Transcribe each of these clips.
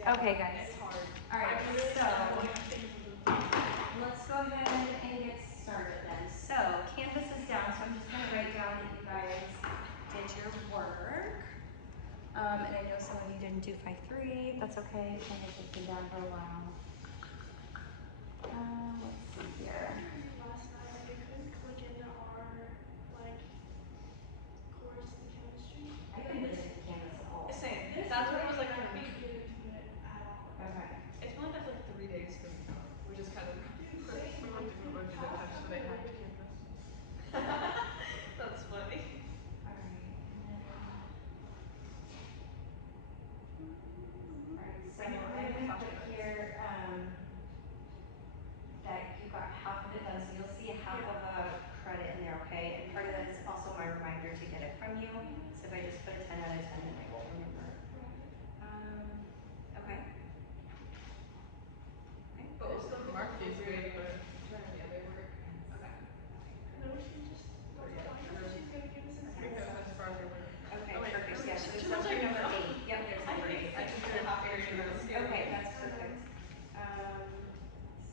Okay, guys. It's hard. All right, so let's go ahead and get started then. So Canvas is down, so I'm just going to write down that you guys did your work. And I know some of you didn't do 5-3. That's okay. Canvas has been down for a while. Let's see here. Last night we couldn't click into our course in chemistry. I couldn't get into Canvas at all. Same. That's what it was like for me. Couldn't get into it at all. Okay. It's been like that for like 3 days for me, which is kind of rough. We went to the test, so they hacked Canvas. That's funny. All right. So I'm going to put here that you got half of it done, so you'll see half of a credit in there, okay? And part of that is also my reminder to get it from you. So if I just put a 10 out of 10, then I will remember. Okay. But we'll still mark these good, but try the other work. Okay. No, she just she's gonna give us a Because as far as our work. Okay, Oh, wait, perfect. Yeah, so too there's much number I know. 8. Yep, there's number 8. I just did half area of the scale. Okay, that's perfect. Let's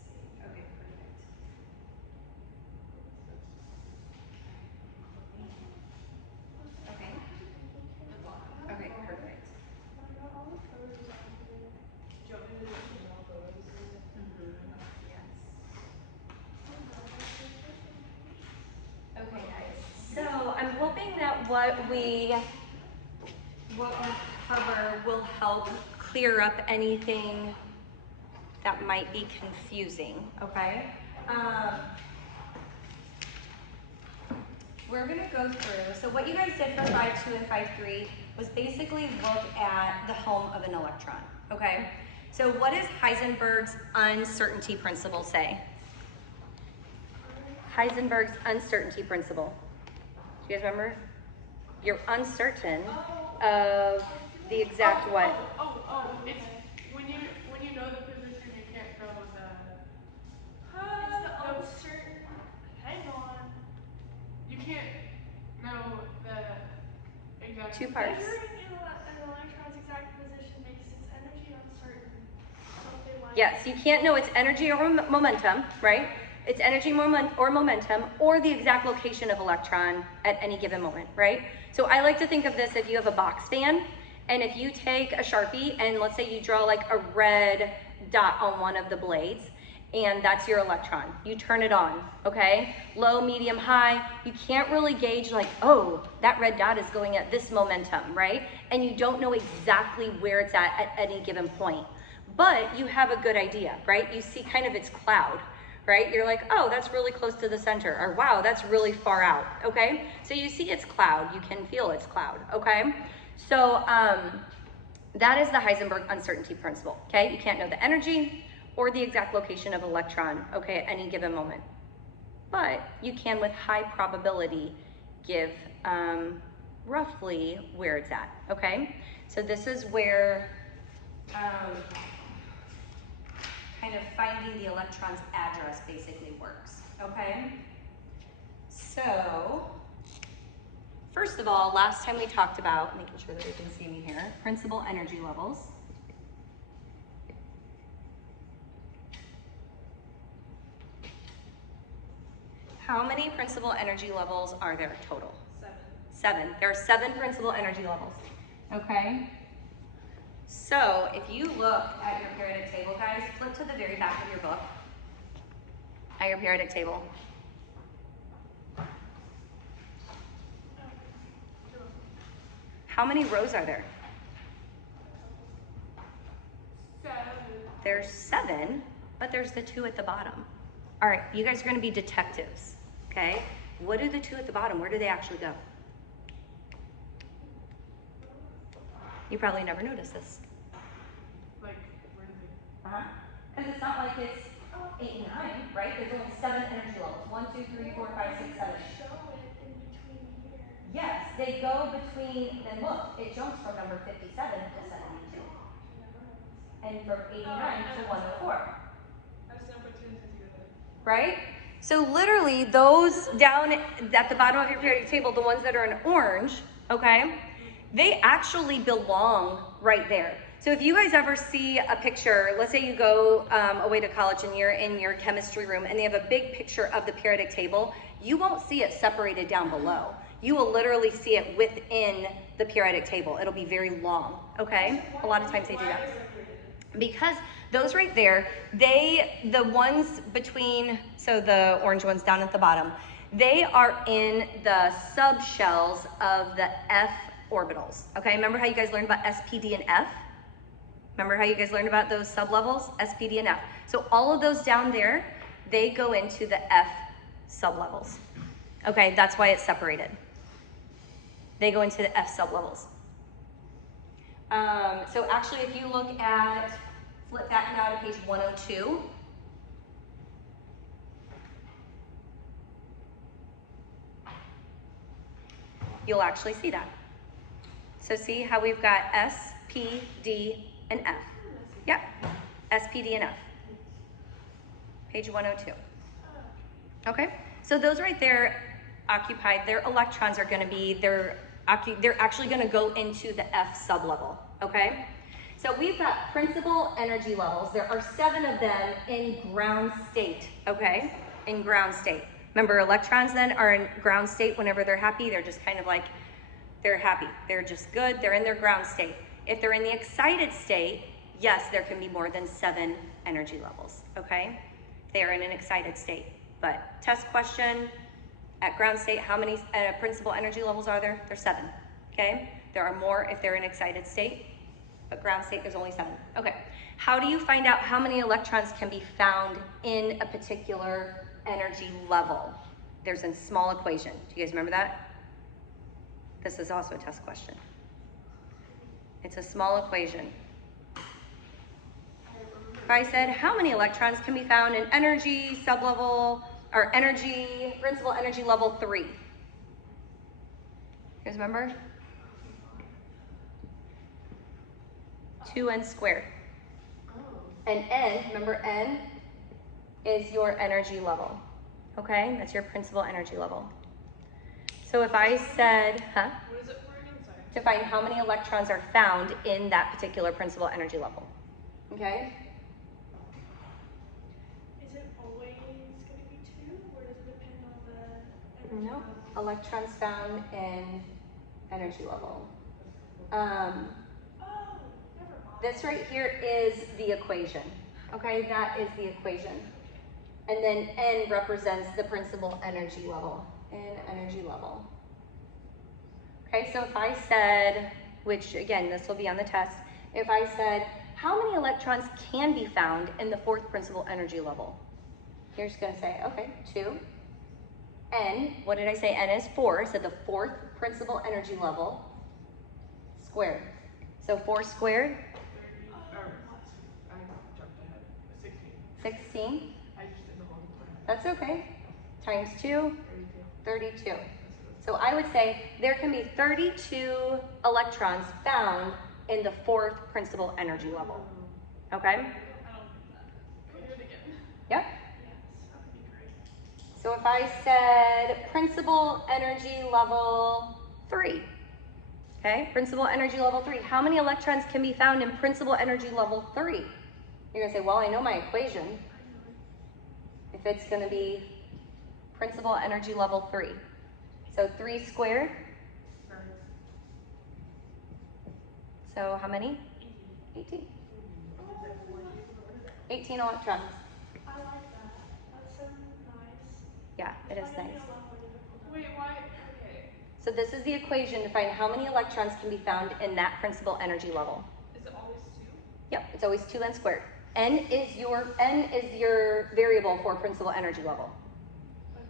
see. Okay, perfect. Okay. Okay, perfect. Do you want me to email those? Yes. Okay, guys. So I'm hoping that what we cover will help clear up anything that might be confusing, okay? We're gonna go through, so what you guys did for 5-2 and 5-3 was basically look at the home of an electron, okay? So what does Heisenberg's uncertainty principle say? Heisenberg's uncertainty principle. Do you guys remember? You're uncertain of the exact what? It's when you know the position, you can't know the. It's the uncertain. Hang on. You can't know the exact. Two parts. Measuring an electron's exact position makes its energy uncertain. Yes, you can't know its energy or momentum, right? Its energy or momentum, or the exact location of electron at any given moment, right? So I like to think of this if you have a box fan, and if you take a Sharpie and let's say you draw like a red dot on one of the blades, and that's your electron. You turn it on, okay? Low, medium, high. You can't really gauge like, oh, that red dot is going at this momentum, right? And you don't know exactly where it's at any given point. But you have a good idea, right? You see kind of its cloud, right? You're like, oh, that's really close to the center, or wow, that's really far out, okay? So you see its cloud, you can feel its cloud, okay? So that is the Heisenberg uncertainty principle, okay? You can't know the energy or the exact location of an electron, okay, at any given moment. But you can, with high probability, give roughly where it's at, okay? So this is where kind of finding the electron's address basically works, okay? So, first of all, last time we talked about, making sure that we can see me here, principal energy levels. How many principal energy levels are there total? 7. There are 7 principal energy levels, okay? So if you look at your periodic table, guys, flip to the very back of your book at your periodic table. How many rows are there? 7. There's 7, but there's the 2 at the bottom. All right, you guys are gonna be detectives, okay? What do the 2 at the bottom, where do they actually go? You probably never noticed this. Like, where do they? Because it's not like it's 8 and 9, right? There's only 7 energy levels. 1, 2, 3, 4, 5, 6, 7. Show it in between here. Yes, they go between, then look, it jumps from number 57 to 72. And from 89 to 104. That's number 2 together. Right? So literally those down at the bottom of your periodic table, the ones that are in orange, okay, they actually belong right there. So if you guys ever see a picture, let's say you go away to college and you're in your chemistry room and they have a big picture of the periodic table, you won't see it separated down below. You will literally see it within the periodic table. It'll be very long, okay? A lot of times they do that. Because those right there, the ones between, so the orange ones down at the bottom, they are in the subshells of the F orbitals, okay? Remember how you guys learned about S, P, D, and F? Remember how you guys learned about those sublevels, S, P, D, and F? So all of those down there, they go into the F sublevels. Okay, that's why it's separated. They go into the F sublevels. So actually, if you look at, flip back now to page 102. You'll actually see that. So see how we've got S, P, D, and F. Yep, S, P, D, and F. Page 102. Okay, so those right there occupied, their electrons are going to be, they're actually going to go into the F sublevel, okay? So we've got principal energy levels. There are 7 of them in ground state, okay? In ground state. Remember, electrons then are in ground state whenever they're happy. They're just kind of like, they're happy. They're just good. They're in their ground state. If they're in the excited state, yes, there can be more than 7 energy levels, okay? They are in an excited state. But test question, at ground state, how many principal energy levels are there? There's 7, okay? There are more if they're in excited state, but ground state, there's only 7. Okay, how do you find out how many electrons can be found in a particular energy level? There's a small equation. Do you guys remember that? This is also a test question. It's a small equation. If I said, how many electrons can be found in energy sublevel, or energy, principal energy level 3? You guys remember? 2n squared. And n, remember n is your energy level. Okay, that's your principal energy level. So if I said, What is it for again? Sorry. to find how many electrons are found in that particular principal energy level. Okay? Is it always going to be 2, or does it depend on the energy No, level? electrons found in energy level. Oh, never mind. This right here is the equation. Okay, that is the equation. And then N represents the principal energy level. N energy level. Okay, so if I said, which again, this will be on the test, if I said, how many electrons can be found in the 4th principal energy level? You're just gonna say, okay, 2. N, what did I say N is? 4, so the 4th principal energy level squared. So 4 squared, I jumped ahead. 16. 16. I just did the whole thing. That's okay. Times 2, 32. 32. So I would say there can be 32 electrons found in the 4th principal energy level. Okay? I don't get that. Can we do it again? Yep. Yes, that would be great. So if I said principal energy level 3, okay? Principal energy level 3. How many electrons can be found in principal energy level 3? You're gonna say, well, I know my equation. If it's gonna be principal energy level 3. So 3 squared. So how many? 18. 18 electrons. I like that. That's so nice. Yeah, it is It's gonna be nice. a lot more difficult. Wait, why? Okay. So this is the equation to find how many electrons can be found in that principal energy level. Is it always 2? Yep, it's always 2n squared. N is your variable for principal energy level.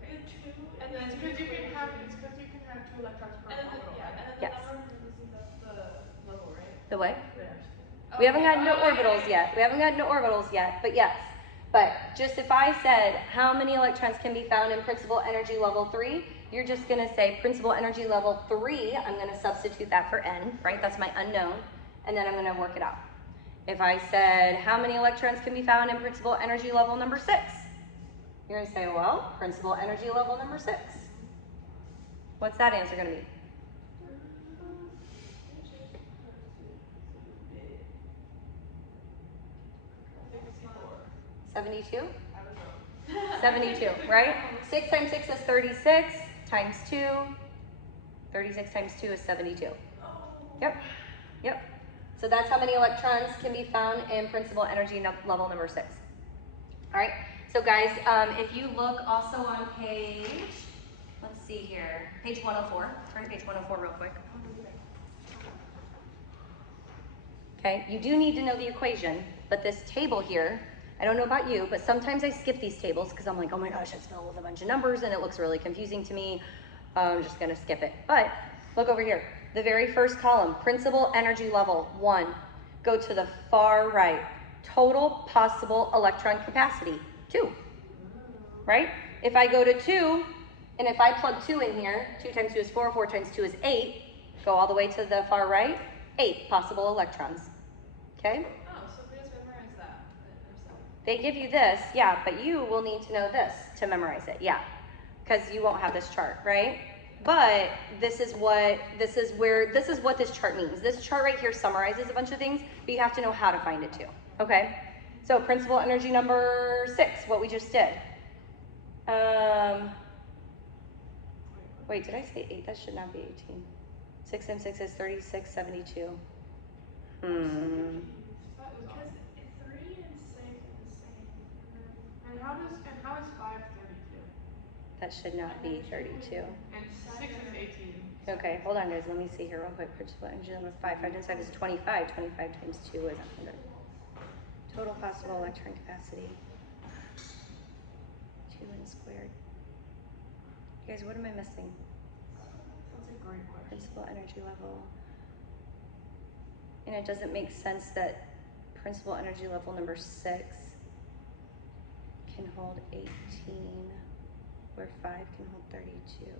Okay. 2, and then because you can have 2 electrons per orbital. Yeah, and then Yes. the number represents the level, right? The way? There. We haven't gotten to Okay. orbitals yet. We haven't gotten to orbitals yet, but yes. But just if I said how many electrons can be found in principal energy level 3, you're just gonna say principal energy level 3, I'm gonna substitute that for N, right? That's my unknown, and then I'm gonna work it out. If I said how many electrons can be found in principal energy level number 6, you're gonna say, well, principal energy level number 6. What's that answer gonna be? 72? I don't know. 72, right? 6 times 6 is 36, times 2. 36 times 2 is 72. Yep, yep. So that's how many electrons can be found in principal energy level number 6. All right, so guys, if you look also on page, let's see here, page 104. Turn to page 104 real quick. Okay, you do need to know the equation, but this table here, I don't know about you, but sometimes I skip these tables because I'm like, oh my gosh, it's filled with a bunch of numbers and it looks really confusing to me. I'm just gonna skip it. But look over here, the very first column, principal energy level, 1. Go to the far right, total possible electron capacity, 2, right? If I go to 2, and if I plug 2 in here, 2 times 2 is 4, 4 times 2 is 8, go all the way to the far right, 8 possible electrons, okay? Oh, so we just memorize that ourselves. They give you this, yeah, but you will need to know this to memorize it, yeah, because you won't have this chart, right? But this is what this chart means. This chart right here summarizes a bunch of things, but you have to know how to find it too, okay? So principal energy number 6, what we just did. Wait, did I say 8? That should not be 18. 6 times 6 is 36, 72. Because 3 and 6 are the same. And how is 5 32? That should not be 32. And 6 is 18. Okay, hold on guys, let me see here real quick. Principal energy number 5. 5 times 5 is 25. 25 times 2 is 100. Total possible electron capacity. 2n squared. You guys, what am I missing? That's a great question. Principal energy level. And it doesn't make sense that principal energy level number 6 can hold 18, where 5 can hold 32.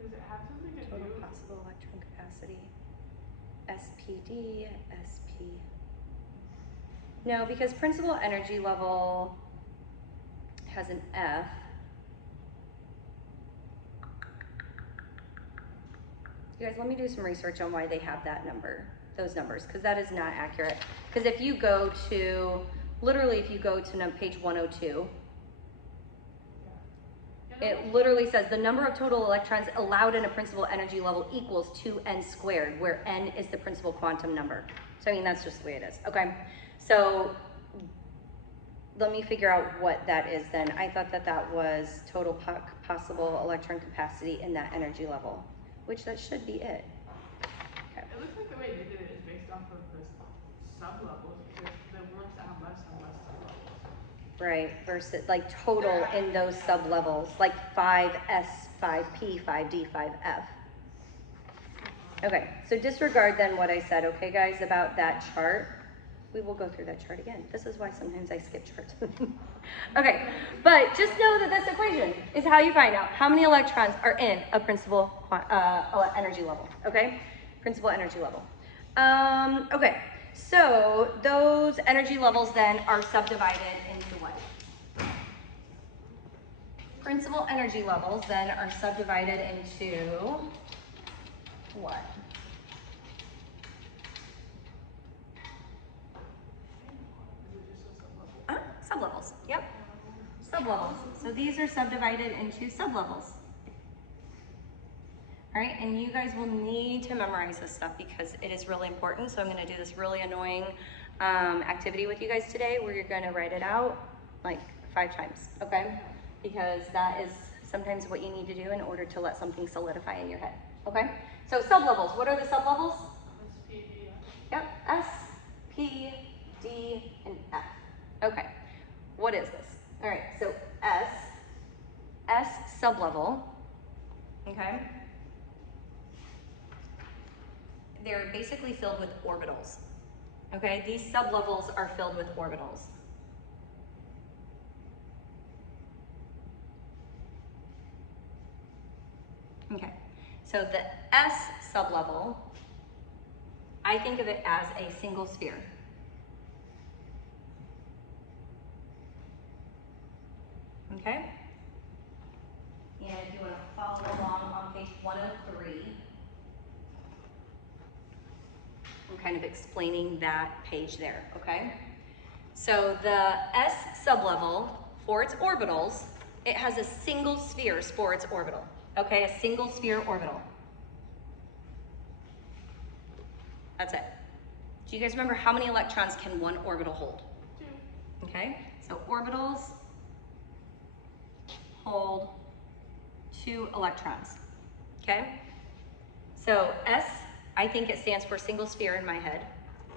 Does it have something to Total do with possible electron capacity. SPD, SP. No, because principal energy level has an F. You guys, let me do some research on why they have that number, those numbers, because that is not accurate. Because if you go to, literally if you go to page 102, it literally says the number of total electrons allowed in a principal energy level equals 2n squared, where n is the principal quantum number. So I mean, that's just the way it is, okay? So let me figure out what that is then. I thought that that was total possible electron capacity in that energy level, which that should be it. Okay. It looks like the way they did it is based off of the sub-levels, because the ones that have less sub-levels. Right, versus like total in those sub-levels, like 5S, 5P, 5D, 5F. Okay, so disregard then what I said, okay guys, about that chart. We will go through that chart again. This is why sometimes I skip charts. Okay, but just know that this equation is how you find out how many electrons are in a principal energy level, okay? Principal energy level. Okay, so those energy levels then are subdivided into what? Principal energy levels then are subdivided into what? Sublevels, yep. Sublevels. So these are subdivided into sublevels. All right, and you guys will need to memorize this stuff because it is really important. So I'm gonna do this really annoying activity with you guys today where you're gonna write it out like 5 times, okay? Because that is sometimes what you need to do in order to let something solidify in your head, okay? So sublevels, what are the sublevels? S, P, D, F. Yep, S, P, D, and F. Okay, what is this? All right, so S sublevel, okay? They're basically filled with orbitals, okay? These sublevels are filled with orbitals. Okay, so the S sublevel, I think of it as a single sphere. Okay? And if you want to follow along on page 103, kind of explaining that page there, okay? So the S sublevel, for its orbitals, it has a single sphere for its orbital, okay? A single sphere orbital. That's it. Do you guys remember how many electrons can one orbital hold? 2. Okay, so orbitals hold 2 electrons, okay? So S, I think it stands for single sphere in my head,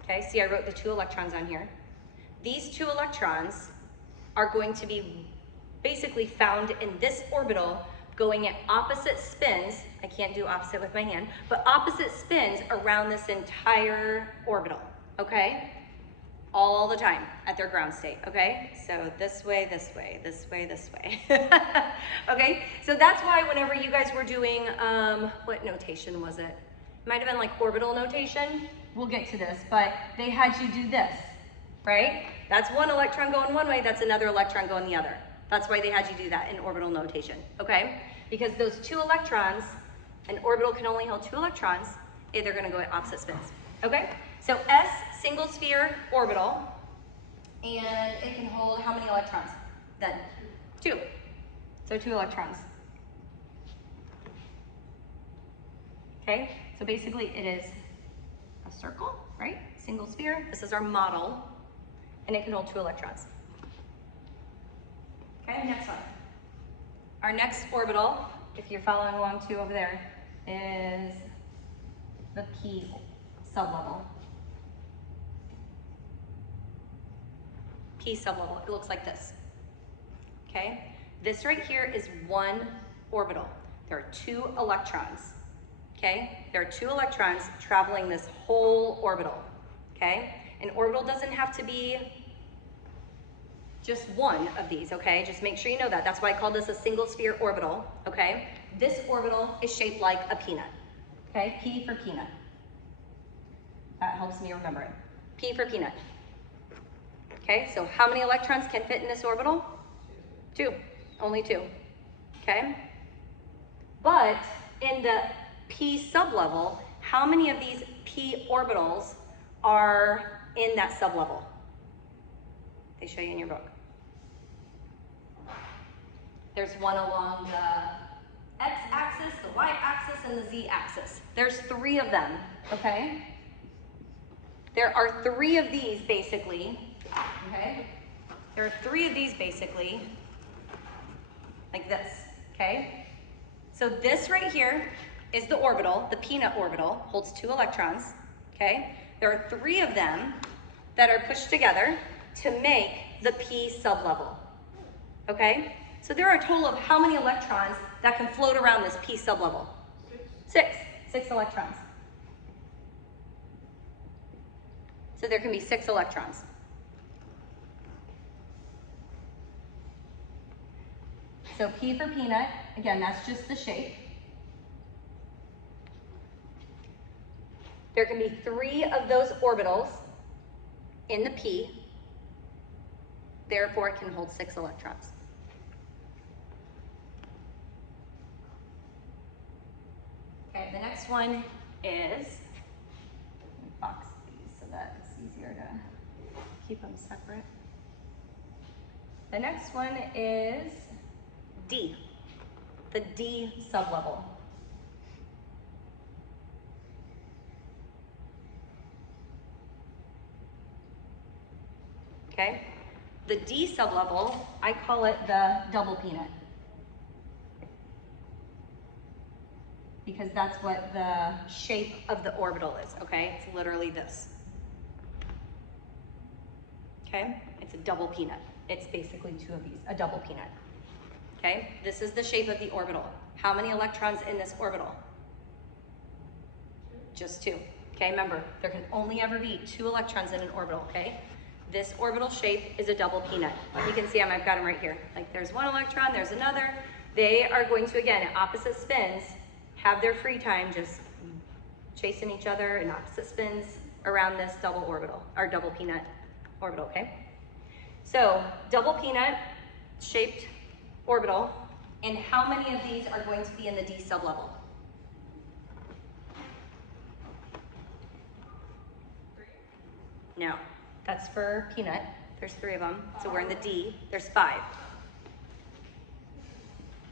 okay? See, I wrote the 2 electrons on here. These 2 electrons are going to be basically found in this orbital going at opposite spins. I can't do opposite with my hand, but opposite spins around this entire orbital, okay? All the time at their ground state, okay? So this way, this way, this way, this way. Okay, so that's why whenever you guys were doing, what notation was it? It might have been like orbital notation. We'll get to this, but they had you do this, right? That's one electron going one way, that's another electron going the other. That's why they had you do that in orbital notation, okay? Because those 2 electrons, an orbital can only hold 2 electrons, they're gonna go at opposite spins, okay? So S, single sphere orbital, and it can hold how many electrons then? 2. So 2 electrons. Okay, so basically it is a circle, right? Single sphere, this is our model, and it can hold 2 electrons. Okay, next one. Our next orbital, if you're following along too over there, is the P sublevel. P sublevel, it looks like this, okay? This right here is one orbital. There are 2 electrons, okay? There are 2 electrons traveling this whole orbital, okay? An orbital doesn't have to be just one of these, okay? Just make sure you know that. That's why I call this a single sphere orbital, okay? This orbital is shaped like a peanut, okay? P for peanut. That helps me remember it. P for peanut. Okay, so how many electrons can fit in this orbital? 2, only 2, okay? But in the P sublevel, how many of these P orbitals are in that sublevel? They show you in your book. There's one along the x-axis, the y-axis, and the z-axis. There's 3 of them, okay? There are 3 of these basically, okay? There are 3 of these basically, like this, okay? So this right here is the orbital, the peanut orbital, holds 2 electrons, okay? There are 3 of them that are pushed together to make the P sublevel, okay? So there are a total of how many electrons that can float around this P sublevel? 6 electrons. So there can be 6 electrons. So P for peanut, again, that's just the shape. There can be 3 of those orbitals in the P, therefore it can hold 6 electrons. Okay, the next one is, let me box these so that it's easier to keep them separate. The next one is D, the D sublevel. Okay, the D sublevel, I call it the double peanut, because that's what the shape of the orbital is, okay? It's literally this. Okay, it's a double peanut. It's basically 2 of these, a double peanut. Okay, this is the shape of the orbital. How many electrons in this orbital? Just 2. Okay, remember, there can only ever be 2 electrons in an orbital, okay? This orbital shape is a double peanut. You can see them, I've got them right here. Like there's 1 electron, there's another. They are going to, again, at opposite spins, have their free time just chasing each other in opposite spins around this double orbital, or double peanut orbital, okay? So, double peanut shaped orbital, and how many of these are going to be in the D sublevel? No, that's for peanut. There's 3 of them, so we're in the D. There's 5.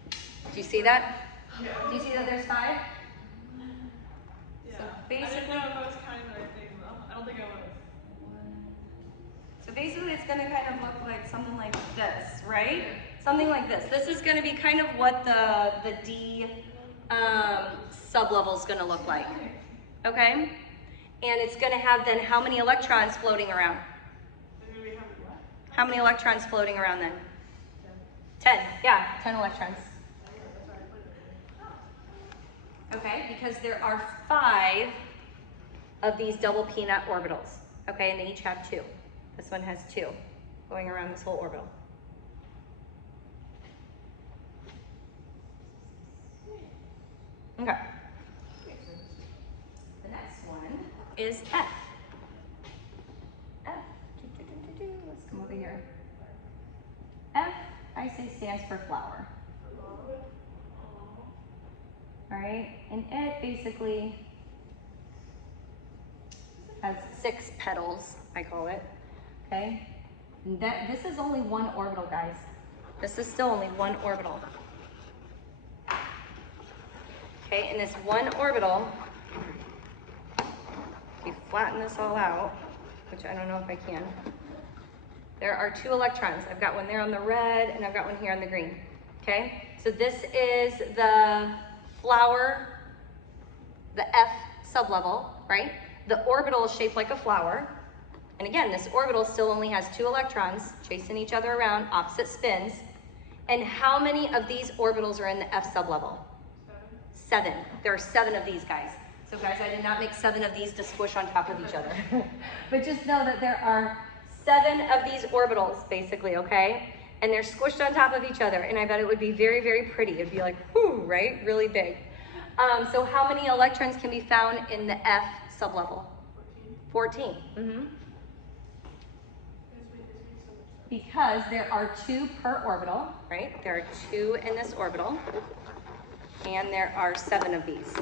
Do you see that? Yeah. Do you see that there's 5? Yeah. So I basically, didn't know if I was counting the right thing though. I don't think I was. so basically it's gonna kind of look like something like this, right? Something like this. This is gonna be kind of what the D sublevel is gonna look like, okay? And it's gonna have then how many electrons floating around? Maybe we have what? How many electrons floating around then? 10, yeah, 10 electrons. Okay, because there are 5 of these double peanut orbitals, okay, and they each have 2. This one has 2 going around this whole orbital. Okay. The next one is F. F. Let's come over here. F, I say, stands for flower. All right, and it basically has 6 petals, I call it. Okay, and this is only 1 orbital, guys. This is still only 1 orbital. Okay, and this 1 orbital, if you flatten this all out, which I don't know if I can, there are 2 electrons. I've got one there on the red, and I've got one here on the green. Okay, so this is the flower, the F sublevel, right? The orbital is shaped like a flower. And again, this orbital still only has 2 electrons chasing each other around, opposite spins. And how many of these orbitals are in the F sublevel? 7. There are 7 of these guys. So guys, I did not make 7 of these to squish on top of each other. But just know that there are 7 of these orbitals, basically, okay? And they're squished on top of each other. And I bet it would be very, very pretty. It'd be like, whoo, right? Really big. So how many electrons can be found in the F sublevel? 14. Mm-hmm. Because there are 2 per orbital, right? There are 2 in this orbital. And there are 7 of these.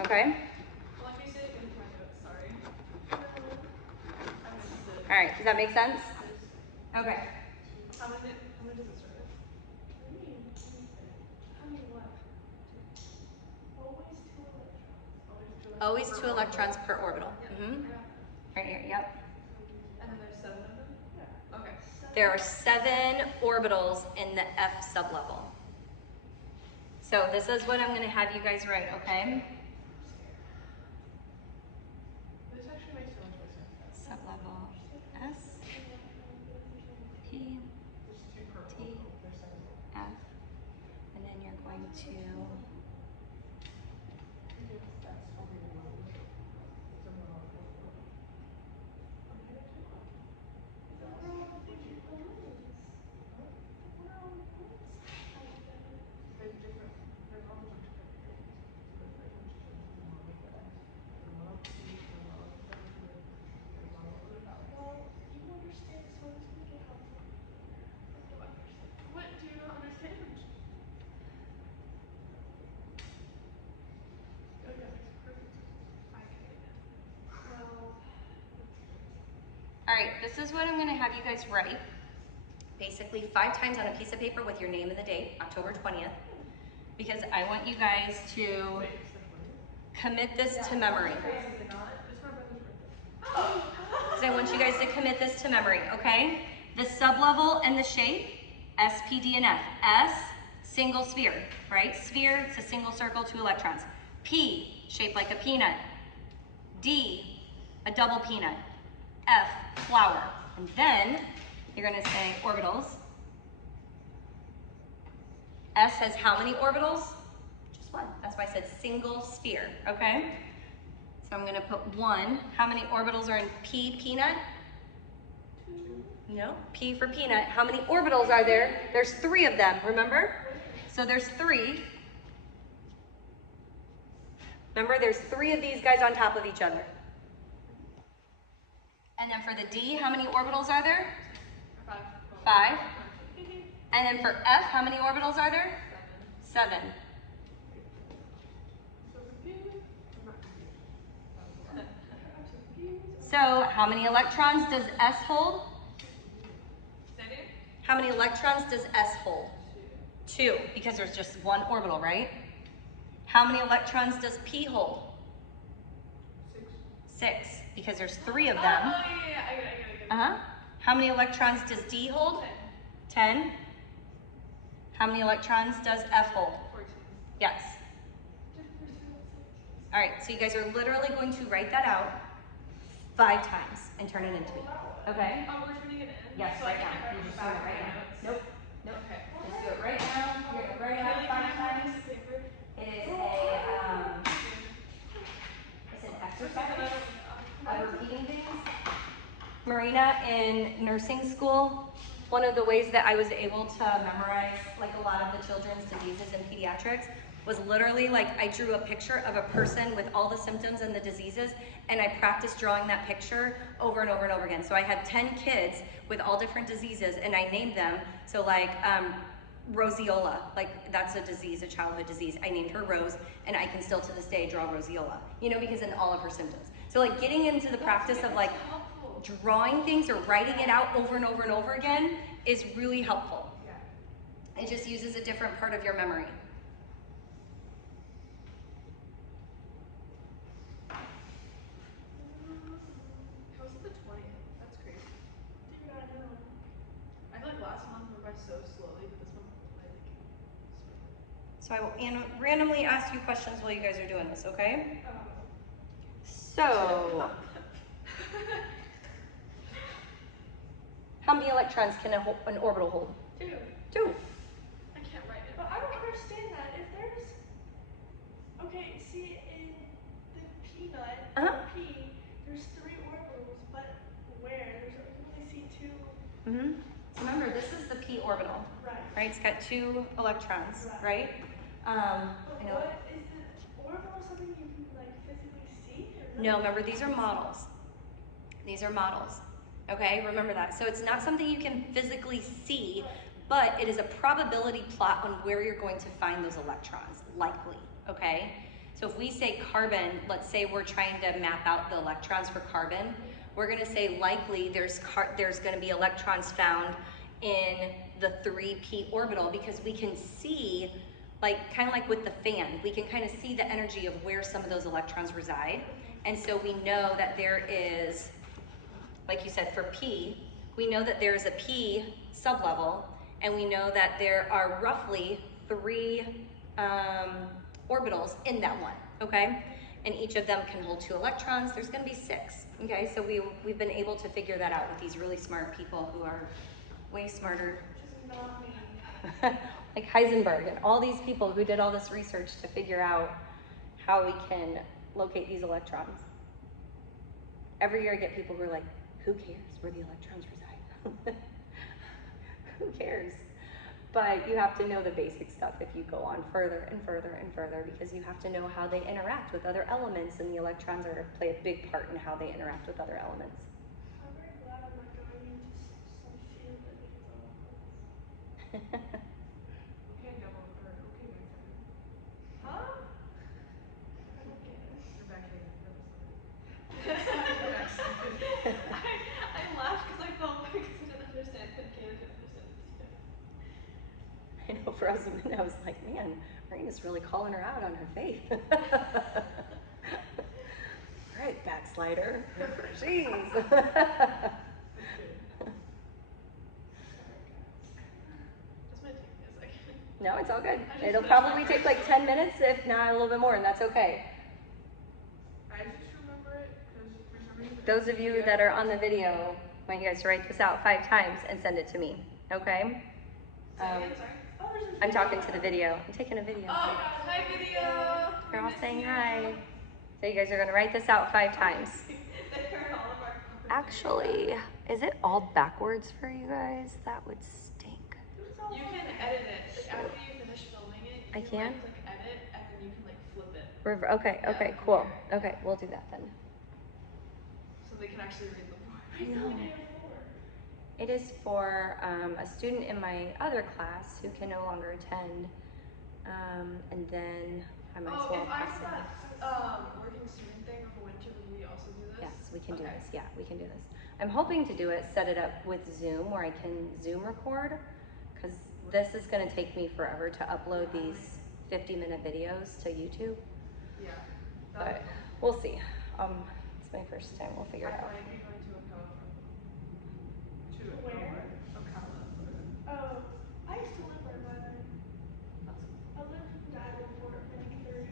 Okay? Let me see it in my notes, sorry. All right, does that make sense? Okay. How many does it start with? How many what? Always 2 electrons. Always 2 electrons per orbital. Mm-hmm. Right here, yep. And then there's 7 of them? Yeah. Okay. There are 7 orbitals in the F sublevel. So this is what I'm going to have you guys write, okay? This actually makes so much more sense. Sublevel S, P, There's 2 per T, orbital. There's 7. F, and then you're going to That's only 1. It's a molecule. There's different, there's all different types of things. So there's different molecules. The molecule, the molecule, the molecule. Well, you understand, so it's going to help. What do you not understand? Oh, yeah, makes perfect sense. I get it. Well, All right, this is what I'm going to have you guys write. Basically 5 times on a piece of paper with your name and the date, October 20th, because I want you guys to Wait, it's the 20th? commit this to memory. Is it not? It's my brother's birthday. So I want you guys to commit this to memory, okay? The sublevel and the shape, S, P, D, and F. S, single sphere, right? Sphere, it's a single circle, 2 electrons. P, shaped like a peanut. D, a double peanut. F, flower. And then you're gonna say orbitals. S has how many orbitals? Just 1. That's why I said single sphere, okay? So I'm gonna put 1. How many orbitals are in P, peanut? 2. No, P for peanut. How many orbitals are there? There's 3 of them, remember? So there's 3. Remember, there's 3 of these guys on top of each other. And then for the D, how many orbitals are there? 5. 5. And then for F, how many orbitals are there? 7. So confused? I'm not confused. So how many electrons does S hold? How many electrons does S hold? 2, because there's just one orbital, right? How many electrons does P hold? 6, because there's 3 of them. Oh, yeah, I get it. Uh-huh. How many electrons does D hold? 10. How many electrons does F hold? 14. Yes. All right, so you guys are literally going to write that out 5 times and turn it into me. Okay? Oh, we're turning it in? Yes, So right I now. can't write You it just do back it right in my now. notes? Nope. Nope. Okay. Just do it right now. You're gonna write it out Really, 5 can I have times. a piece of paper? It's an exercise of repeating things. Marina, in nursing school, one of the ways that I was able to memorize like a lot of the children's diseases in pediatrics was literally like I drew a picture of a person with all the symptoms and the diseases, and I practiced drawing that picture over and over and over again. So I had 10 kids with all different diseases, and I named them. So like roseola, like that's a disease, a childhood disease. I named her Rose, and I can still to this day draw roseola, you know, because in all of her symptoms. So like getting into the practice of like drawing things or writing it out over and over and over again is really helpful. It just uses a different part of your memory. How's it the 20th? That's crazy. Dude, I know. I feel like last month went by so slowly, but this month I like So I will randomly ask you questions while you guys are doing this, okay? So, how many electrons can an orbital hold? 2. 2. I can't write it. But I don't understand that. If there's, okay, see in the peanut, P, there's 3 orbitals, but where? I can only see 2. So remember, this is the p orbital, Right. It's got 2 electrons, right? But I know. what is the orbital something you can like physically see? Or No, remember, these are models. These are models, okay? Remember that. So it's not something you can physically see, but it is a probability plot on where you're going to find those electrons, likely, okay? So if we say carbon, let's say we're trying to map out the electrons for carbon, we're gonna say likely there's gonna be electrons found in the 3p orbital because we can see, like kind of like with the fan, we can kind of see the energy of where some of those electrons reside. And so we know that there is, like you said, for P, we know that there's a P sublevel, and we know that there are roughly 3 orbitals in that one, okay? And each of them can hold 2 electrons. There's gonna be 6, okay? So we've been able to figure that out with these really smart people who are way smarter. Which is not me. Like Heisenberg and all these people who did all this research to figure out how we can locate these electrons. Every year I get people who are like, who cares where the electrons reside? Who cares? But you have to know the basic stuff if you go on further and further and further, because you have to know how they interact with other elements, and the electrons play a big part in how they interact with other elements. I'm very glad I'm not going into some field that needs all of this. okay, guys. Huh? I don't get it. You're back in. I laughed because I felt like I didn't understand, but Kayla didn't understand it I know, for us, I was like, man, Marina's really calling her out on her faith. All right, backslider. Jeez. This might take me a second. No, it's all good. I just It'll finished probably my take like 10 minutes, if not a little bit more, and that's okay. I just remember it because for some reason. Those of you that are on the video, I want you guys to write this out 5 times and send it to me, okay? Sorry. I'm talking to the video. I'm taking a video. Oh, hi video. You're all saying hi. So you guys are gonna write this out 5 times. They heard all of our conversations. Actually, is it all backwards for you guys? That would stink. You can edit it. Like, after you finish filming it, I you can? like click edit and then you can like flip it. Okay, Yeah, okay, like cool. here. Okay, we'll do that then. So they can actually read the board. I know. It is for a student in my other class who can no longer attend, and then I might as well if I pass have it. that working student thing over winter, would we also do this? Yes, we can do Okay. this. Yeah, we can do this. I'm hoping to do it, set it up with Zoom where I can Zoom record, because this is going to take me forever to upload these 50-minute videos to YouTube. Yeah. But we'll see. It's my first time. We'll figure it out. I might be going to Ocala for a Where? Ocala, Florida. Oh, I used to live right by there. I lived in Davenport for like 30 years.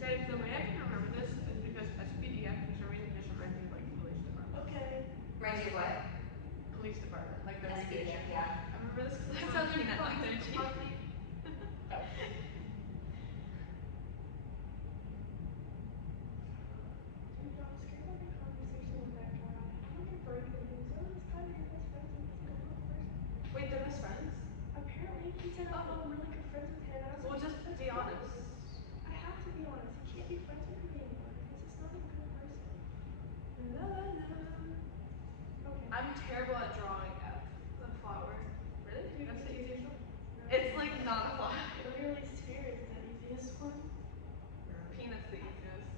Guys, the way I can remember this is because SPDF, for some reason, just reminds me of like police department. Okay. Reminds you of what? Police department, like the SPDF, abbreviation. yeah. I remember this because That I sounds was like Peanut fun. 913. Dude, I was scared of the conversation with that guy. I'm gonna break the news. Oh, this guy that you're best friends with is like a real person. Wait, they're best friends? Apparently, he said I'm really good friends with him. And I was Well, like, just that's be honest. gross. I have to be honest. You can't be friends with me anymore because it's not a good person. Okay. I'm terrible at drawing F, the flower. Really? Dude, That's the dude, easiest one. It's like not a flower. literally, Sphere is the easiest one. Peanut's the easiest.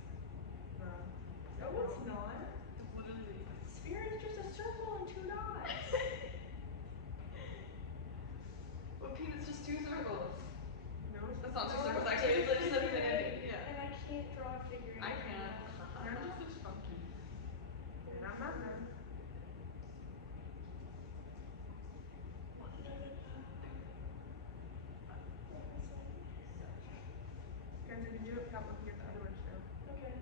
No, it's not. It's literally the easiest. Sphere is just a circle and 2 dots. Well, Peanut's just 2 circles. No, it's That's not 2 No, circles, actually. It's just a figure figure. eight, Yeah. and I can't draw a figure eight. I can't. Yours just looks funky. And I'm not done. Guys, if you do it without looking at the other ones now. Okay.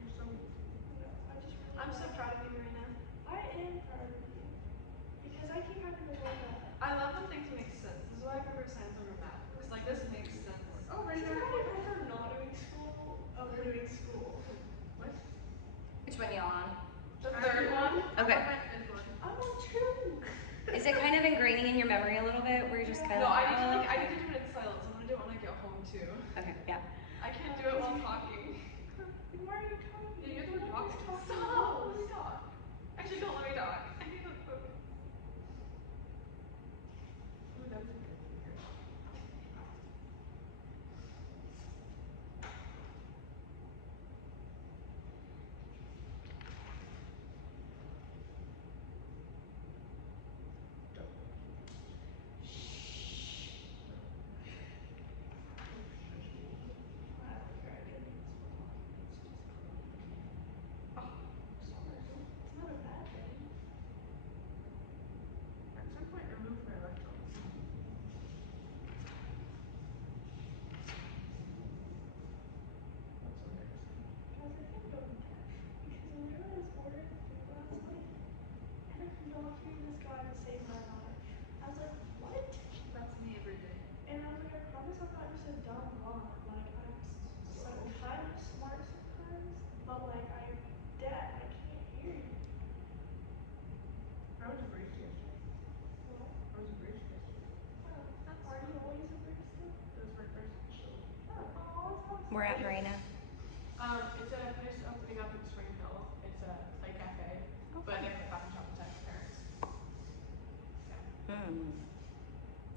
You're so easy. No, I just really I'm so proud of you, Marina. I am proud of you. Because I keep having to look up. I love when things make sense. This is why I prefer science over math. Because like this makes sense. Oh, This right is now. why I prefer not doing school over doing school. What? Which one y'all on? The third one. Okay. I'm on my 5th one. I'm on 2. Is it kind of ingraining in your memory a little bit, where you're just kind No, of I need to do it in silence. I'm gonna do it when I get home too. Okay, yeah. I can't do it while talking. Why are you talking? Yeah, you're the one What is talking. talking Stop! about? Let me talk. Actually, don't let me talk. I need to focus. Ooh, that was a good figure. I don't care. I didn't think this was talking. It's just Oh, sorry. It's not a bad thing. At some point, remove my electrons. That's embarrassing. Guys, I think I'm deaf. Because I literally was ordering food last night. And I knocked me this guy to save my life. I was like, what? that's me every day. And I was like, I promise I'm not just a dumb blonde. Like, I'm kind of smart sometimes, but like, I'm deaf. I can't hear you. I was a brace yesterday. What? I was a brace yesterday. Oh, are you always a brace still? It was my first show. Oh, that sounds We're at Marina. It's a place opening up in Spring Hill. It's a play cafe, but they have a coffee shop inside for parents.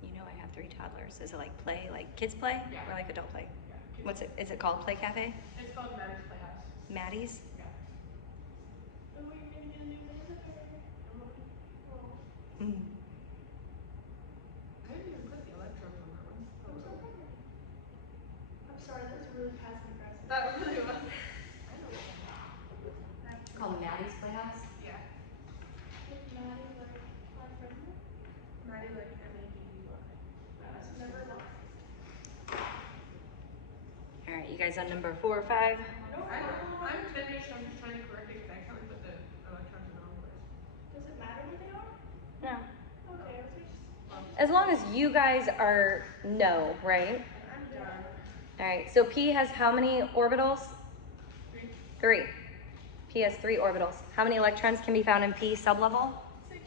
You know I have 3 toddlers. Is it like play, like kids play? Yeah. Or like adult play? Yeah. kids- What's it? Is it called Play Cafe? It's called Maddie's Playhouse. Maddie's? Yeah. Oh, you're gonna get a new visitor. Oh. Mm. I didn't even put the electrodes on that one. I'm so proud. I'm sorry, that was really passive aggressive. That really was. I know what that is. Called Maddie's Playhouse? Yeah. With Maddie, like, my friend. Maddie like MADDY. I've never lost. All right, you guys on number 4 or 5? No, I'm finished. I'm just trying to correct it because I accidentally put the electrons in the wrong place. does it matter what they are? No. Okay, I was just. As long as you guys are no, right? I'm done. All right, so P has how many orbitals? 3. 3. P has 3 orbitals. How many electrons can be found in P sublevel? 6.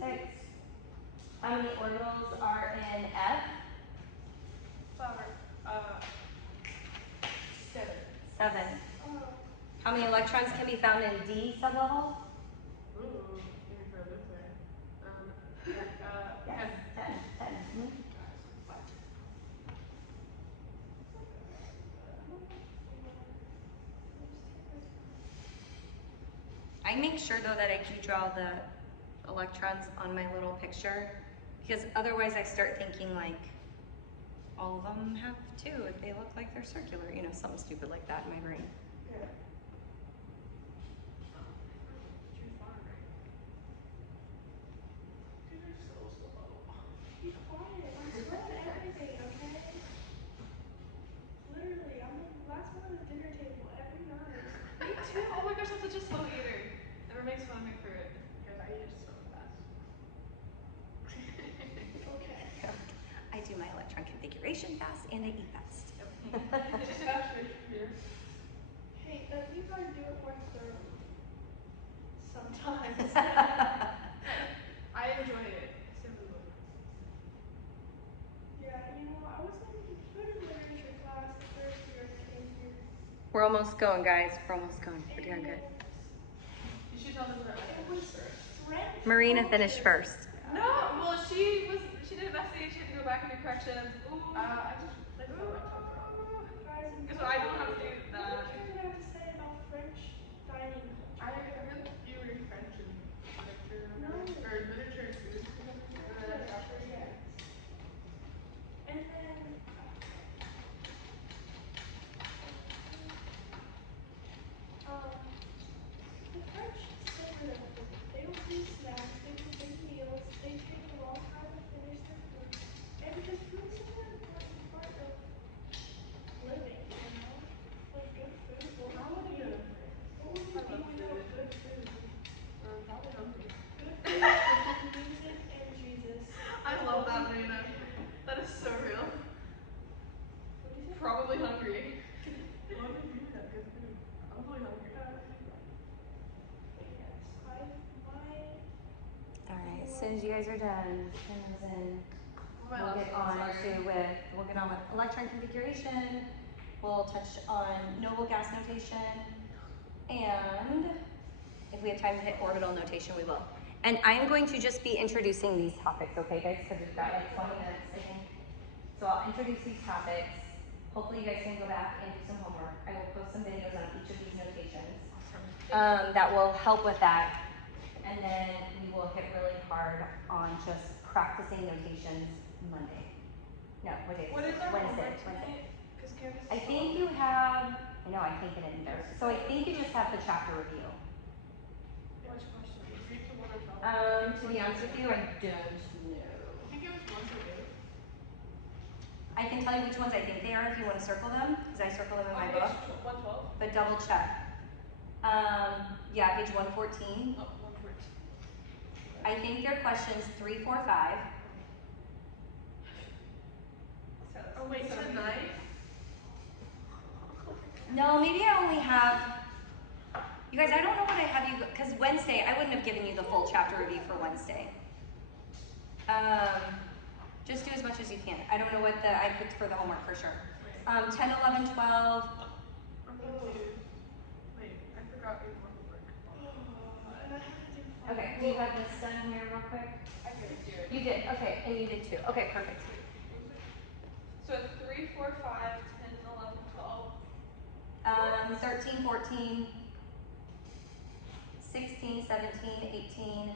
6. How many orbitals are in F? Flower. 7. 7. Oh. How many electrons can be found in D sublevel? Ooh, give me for a loop there. 10. 10. 10. Mhm. What? I make sure though that I do draw the electrons on my little picture, because otherwise I start thinking like, all of them have two if they look like they're circular, you know, something stupid like that in my brain. Yeah. Too far, right? Dude, you're so slow. Be quiet. I'm slow at everything, okay? Literally, I'm the last one at the dinner table every night. Me too. Oh my gosh, I'm such a slow eater. Everyone makes fun of me for it. Because I eat so fast. Okay. I do my electron configuration fast and I eat fast. Actually, yeah. Hey, you gotta do it more thoroughly. Sometimes. I enjoy it. Simply put. Yeah, you know, I was in food and literature class the first year I came here. We're almost going, guys. We're almost going. We're doing good. You should tell them that I It finished was first. French Marina culture. finished first. No, well, she did a message. She had to go back and do corrections. Ooh. I just like felt like talked about Guys, Guess what? I don't have to do what that. do you have to say about French dining I culture? really you were French and literature No. or literature and food for some reason. And then I got Literature, yes. And then the French savor their food. They don't do snacks, they do big meals, they take a long time to finish their food. And because food is such an important part of living, you know? Like good food. Well, I want to go to What would we I be love without food. good food? We're probably hungry. Good food, music, and Jesus. I love that, Marina. That is so real. What do you say? Probably hungry. What would we do without good food? I'm probably hungry. Yes, All right, as soon as you guys are done, turn those in. My We'll last get one, on sorry. with electron configuration. We'll touch on noble gas notation, and if we have time to hit orbital notation, we will. And I'm going to just be introducing these topics, okay, guys? Because we've got like 20 minutes, I think. So I'll introduce these topics. Hopefully, you guys can go back and do some homework. I will post some videos on each of these notations that will help with that. And then we will hit really hard on just practicing notations Monday. No, what day is What it? is our Wednesday. homework tonight? Because Candace I think you have, I know, I can't get it either. So I think you just have the chapter review. Which question? 3 to 1 or 12. To be honest with you, I don't know. I think it was once a day. I can tell you which ones I think they are if you want to circle them, because I circle them in my book. 112. But double check. Yeah, page 114. Oh, 114. I think they're questions 3, 4, 5. Oh wait, tonight? No, maybe I only have, you guys, I don't know what I have you, because Wednesday, I wouldn't have given you the full chapter review for Wednesday. Just do as much as you can. I don't know what I picked for the homework for sure. 10, 11, 12. I'm confused. Wait, I forgot your homework. And I have to do 5. Okay, do you have this done here real quick? I did do it. You did, okay, and you did too. Okay, perfect. So 3, 4, 5, 10, 11, 12. 13, 14, 16, 17, 18.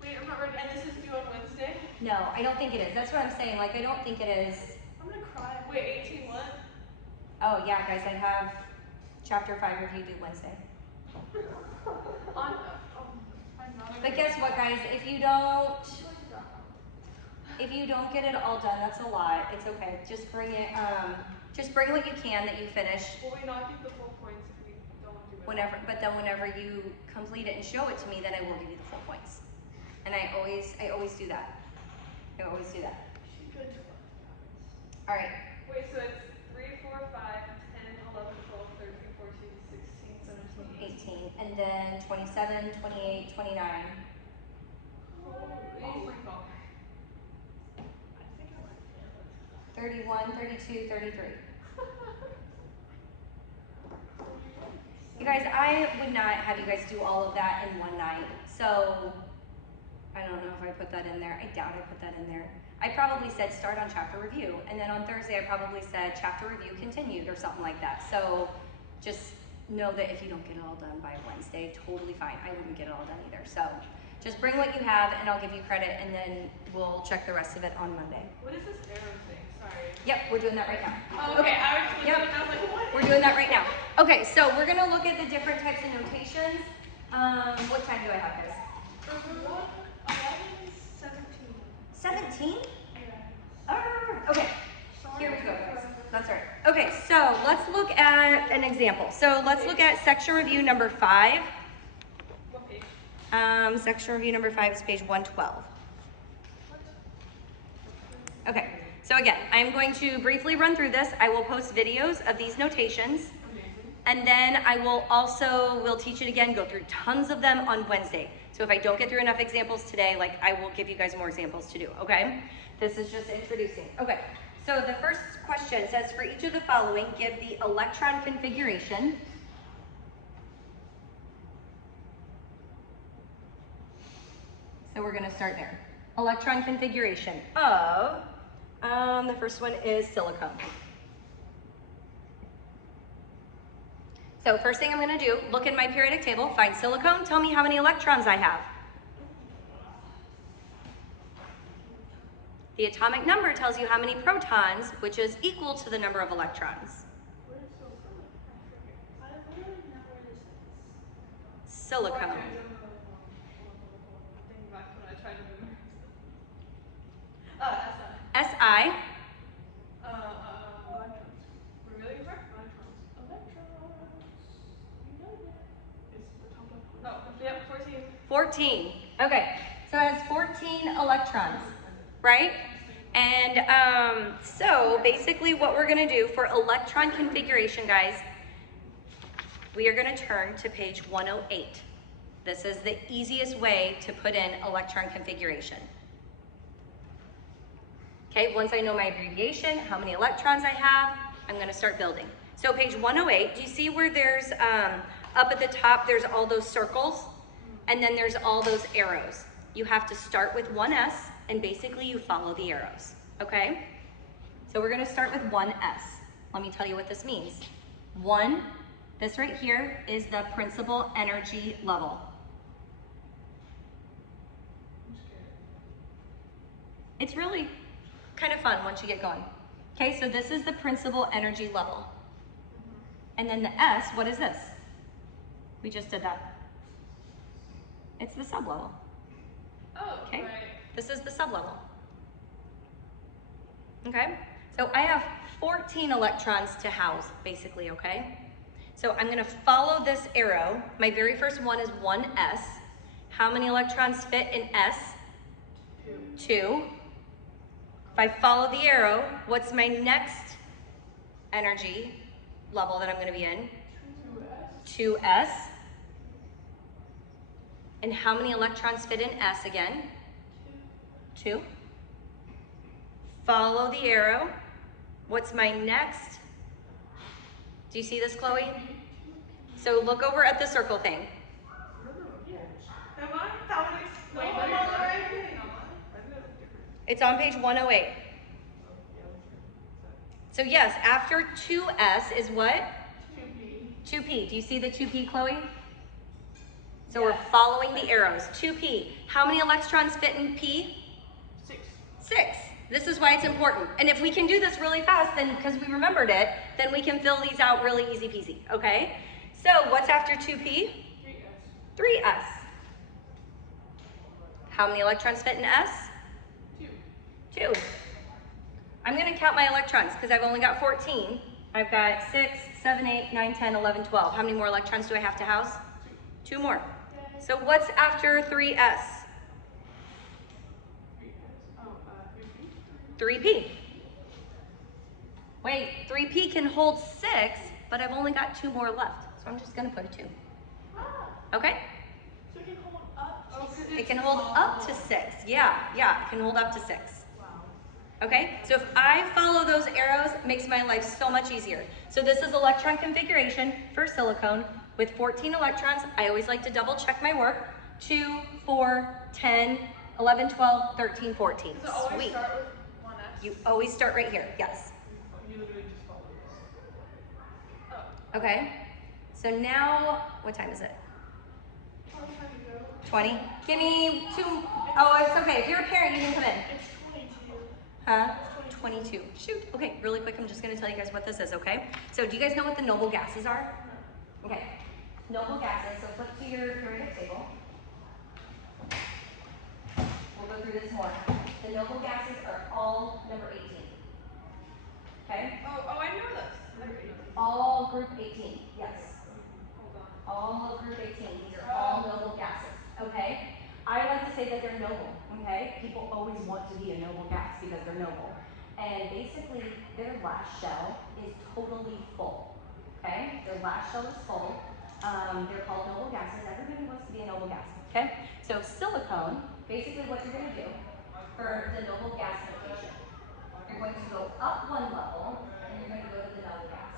Wait, I'm not ready. And this is due on Wednesday? No, I don't think it is. That's what I'm saying. Like, I don't think it is. I'm gonna cry. Wait, 18 what? Oh, yeah, guys, I have chapter 5 review due Wednesday. On, I'm not But guess what, guys? If you don't get it all done, that's a lot. It's okay. Just bring it. Just bring what you can that you finish. Will we not give the full points if we don't do it? But then whenever you complete it and show it to me, then I will give you the full points. And I always do that. I always do that. she's good to us. All right. Wait, so it's 3, 4, 5, 10, 11, 12, 13, 14, 16, 17, 18, and then 27, 28, 29, Holy. Oh my god. I think I might fail it. 31, 32, 33. You guys, I would not have you guys do all of that in one night. So, I don't know if I put that in there. I doubt I put that in there. I probably said start on chapter review. And then on Thursday, I probably said chapter review continued or something like that. So, just know that if you don't get it all done by Wednesday, totally fine. I wouldn't get it all done either. So just bring what you have and I'll give you credit and then we'll check the rest of it on Monday. What is this arrow thing? Sorry. Yep, we're doing that right now. Oh, okay. I was Yep. I was like, what? We're doing that right now. Okay, so we're gonna look at the different types of notations. What time do I have, guys? 17? Okay, here we go, guys. That's right. Okay, so let's look at an example. So let's look at section review number 5. What page? Section review number 5 is page 112. Okay, so again, I'm going to briefly run through this. I will post videos of these notations. And then I will also, we'll teach it again, go through tons of them on Wednesday. So if I don't get through enough examples today, like I will give you guys more examples to do, okay? This is just introducing. Okay, so the first question says, for each of the following, give the electron configuration. So we're gonna start there. Electron configuration of, the first one is silicone. So first thing I'm gonna do, look in my periodic table, find silicone, tell me how many electrons I have. The atomic number tells you how many protons, which is equal to the number of electrons. Silicone. Think back when I tried to memorize it. Si. We're really for? Oh, yep, 14. 14. Okay, so it has 14 electrons, right? And so basically what we're gonna do for electron configuration, guys, we are gonna turn to page 108. This is the easiest way to put in electron configuration. Okay, once I know my abbreviation, how many electrons I have, I'm gonna start building. So page 108, do you see where there's, up at the top, there's all those circles? And then there's all those arrows. You have to start with 1s, and basically you follow the arrows, okay? So we're gonna start with 1s. Let me tell you what this means. 1, this right here is the principal energy level. It's really kind of fun once you get going. Okay, so this is the principal energy level. And then the S, what is this? We just did that. It's the sublevel. Oh, Okay, right. this is the sublevel. Okay, so I have 14 electrons to house, basically, okay? So I'm gonna follow this arrow. My very first one is 1s. How many electrons fit in S? 2. If I follow the arrow, what's my next energy level that I'm gonna be in? 2s. And how many electrons fit in S again? 2. Follow the arrow. What's my next? Do you see this, Chloe? So look over at the circle thing. Am I? That one explained better. It's on page 108. So yes, after 2s is what? 2p. Do you see the 2p, Chloe? So we're following the arrows. 2p. How many electrons fit in p? 6. This is why it's important. And if we can do this really fast, then because we remembered it, then we can fill these out really easy peasy, okay? So what's after 2p? 3s. How many electrons fit in S? 2. I'm gonna count my electrons because I've only got 14. I've got 6, 7, 8, 9, 10, 11, 12. How many more electrons do I have to house? 2 more. So what's after 3s? 3p. Wait, 3p can hold 6, but I've only got 2 more left. So I'm just gonna put a 2. Okay? So it can hold up to It can hold up to 6. Yeah, it can hold up to 6. Okay, so if I follow those arrows, it makes my life so much easier. So this is electron configuration for silicone with 14 electrons. I always like to double check my work. 2, 4, 10, 11, 12, 13, 14. Does it always Sweet. start with 1s? You always start right here, yes. You literally just follow this. Oh. Okay, So now, what time is it? 20? Give me 2, oh, it's okay. If you're a parent, you can come in. It's 22. Huh? 22. Shoot. Okay, really quick, I'm just gonna tell you guys what this is, okay? So do you guys know what the noble gases are? Okay. Noble gases, so flip to your periodic table. We'll go through this more. The noble gases are all number 18. Okay? Oh, I know this. All group 18, yes. Hold on. All of group 18, these are all noble gases, okay? I like to say that they're noble, okay? People always want to be a noble gas because they're noble. And basically, their last shell is totally full, okay? Their last shell is full. They're called noble gases. Everybody wants to be a noble gas, okay? So silicone, basically what you're gonna do for the noble gas notation, you're going to go up one level, and you're going to go to the noble gas.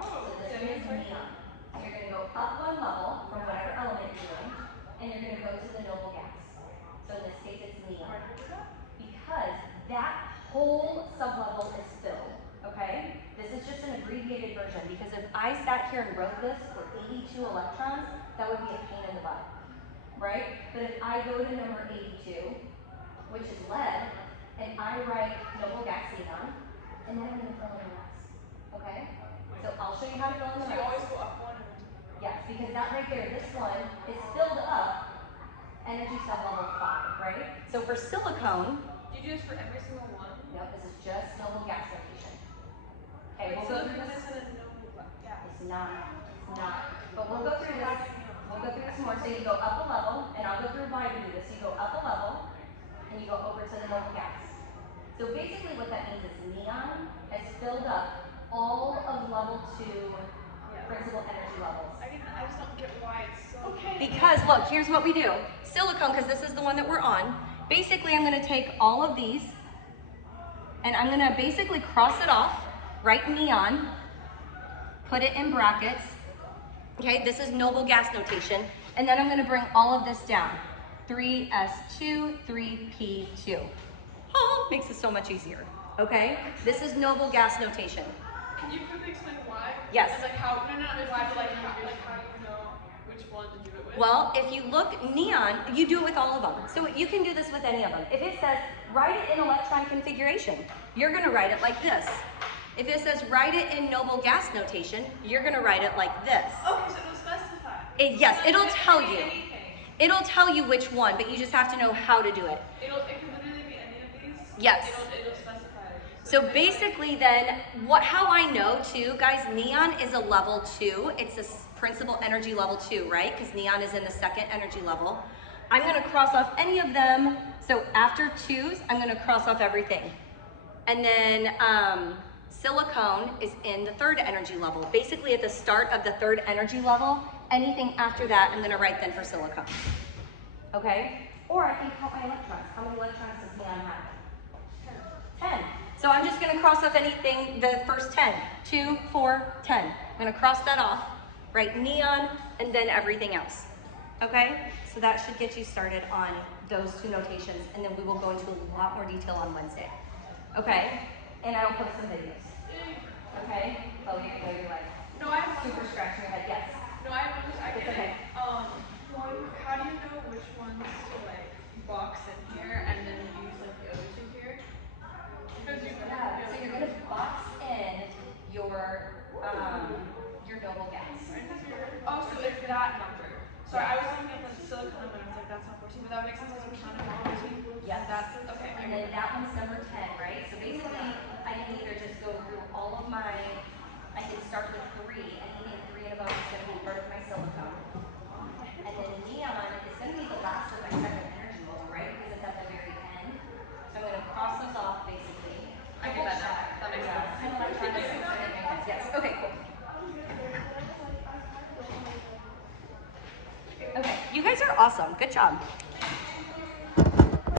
So this one is neon. So you're going to go up one level from whatever element you're doing, and you're going to go to the noble gas. So in this case, it's neon. Because that whole sublevel is filled, okay? This is just an abbreviated version, because if I sat here and wrote this for 82 electrons, that would be a pain in the butt, right? But if I go to number 82, which is lead, and I write noble gas neon, and then I'm going to fill in the rest, okay? So I'll show you how to fill in the So you rest. always go up one. Yes, because that right there, this one is filled up, energy sublevel 5, right? So for silicone, Do you do this for every single one? no, this is just noble gas notation. Okay, we'll go through this. It's not. It's not. But we'll go through this. We'll go through this more. So you go up a level, and I'll go through why we do this. You go up a level, and you go over to the noble gas. So basically what that means is neon has filled up all of level 2 principal energy levels. I just don't get why it's so. Okay. Because look, here's what we do. Silicone, because this is the one that we're on. Basically, I'm going to take all of these, and I'm going to basically cross it off, write neon, put it in brackets. Okay, this is noble gas notation. And then I'm going to bring all of this down. 3s2, 3p2. Oh, makes it so much easier. Okay, this is noble gas notation. Can you quickly explain why? Yes. And like how? No, why? But like how you know which one to do it with? Well, if you look neon, you do it with all of them. So you can do this with any of them. If it says write it in electron configuration, you're going to write it like this. If it says write it in noble gas notation, you're going to write it like this. Okay, so it'll specify. Yes, So it'll it tell can be you. anything. It'll tell you which one, but you just have to know how to do it. It can literally be any of these. Yes. It'll specify. So basically then, how I know too, guys, neon is a level 2. It's a principal energy level 2, right? Because neon is in the second energy level. I'm going to cross off any of them. So after 2s, I'm going to cross off everything. And then silicone is in the third energy level. Basically at the start of the third energy level, anything after that, I'm going to write then for silicone. Okay? Or I can count my electrons. How many electrons does neon have? 10. So I'm just going to cross off anything, the first 10. 2, 4, 10. I'm going to cross that off, write neon, and then everything else. Okay? So that should get you started on those 2 notations, and then we will go into a lot more detail on Wednesday. Okay? And I will post some videos. Okay? Oh, you're like, No, I have one super question. scratching your head. Yes. No, I have one question. I It's get okay. it. How do you know which ones to like box in here and then use like the other 2 here? Because you Yeah, so you're going to box in your noble gas. Oh, so it's that number. Sorry, I was looking at the silicone number and I was like, that's not 14, but that makes sense because we're trying to 14. Yes. That's okay. And then that one's number 10, right? So basically, I can either just go through all of my, I can start with 3, anything 3 and above is going to be part of my silicone. And then neon is going to be the last of my second energy level, right? Because it's at the very end. So I'm going to cross those off, basically. I get that now. That makes sense. And electrons. Yes. Okay, cool. Okay, you guys are awesome. Good job.